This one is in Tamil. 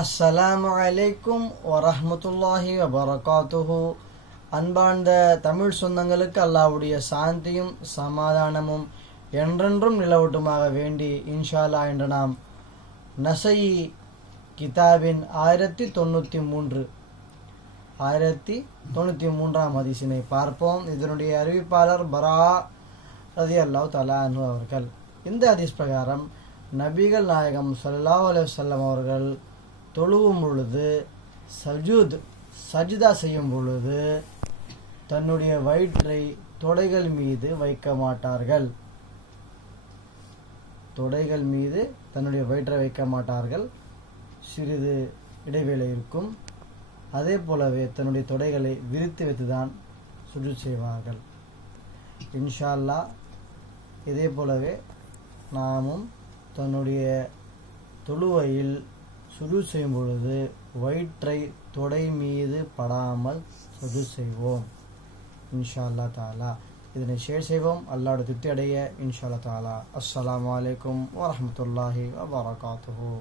அஸ்ஸலாமு அலைக்கும் வரஹ்மத்துல்லாஹி வபரகாத்துஹு. அன்பார்ந்த தமிழ் சொந்தங்களுக்கு அல்லாவுடைய சாந்தியும் சமாதானமும் என்றென்றும் நிலவட்டுமாக வேண்டி இன்ஷா அல்லாஹ் என்று நாம் நசை கிதாபின் ஆயிரத்தி தொண்ணூற்றி மூன்று ஆயிரத்தி தொண்ணூற்றி மூன்றாம் அதிசினை பார்ப்போம். இதனுடைய அறிவிப்பாளர் பரா ரதி அல்லாஹ் தலா அனு அவர்கள். இந்த அதிஸ் பிரகாரம் நபிகள் நாயகம் ஸல்லல்லாஹு அலுவலம் அவர்கள் தொழுவும் பொழுது சஜூத் சஜிதா செய்யும் பொழுது தன்னுடைய வயிற்றை தொடைகள் மீது வைக்க மாட்டார்கள். தொடைகள் மீது தன்னுடைய வயிற்றை வைக்க மாட்டார்கள். சிறிது இடைவேளை இருக்கும். அதே போலவே தன்னுடைய தொடைகளை விரித்து வைத்துதான் சுற்று செய்வார்கள். இன்ஷா அல்லாஹ் இதே போலவே நாமும் தன்னுடைய தொழுவையில் சுடு செய்யும் பொழுது வயிற்றை தொடை மீது படாமல் சுடு செய்வோம் இன்ஷா அல்லா தாலா. இதனை ஷேர் செய்வோம். அல்லாட திருப்தி அடைய இன்ஷா அல்லா தாலா. அஸ்லாம் அலைக்கும் வரமத்துல்லாஹி வபரகாத்துஹு.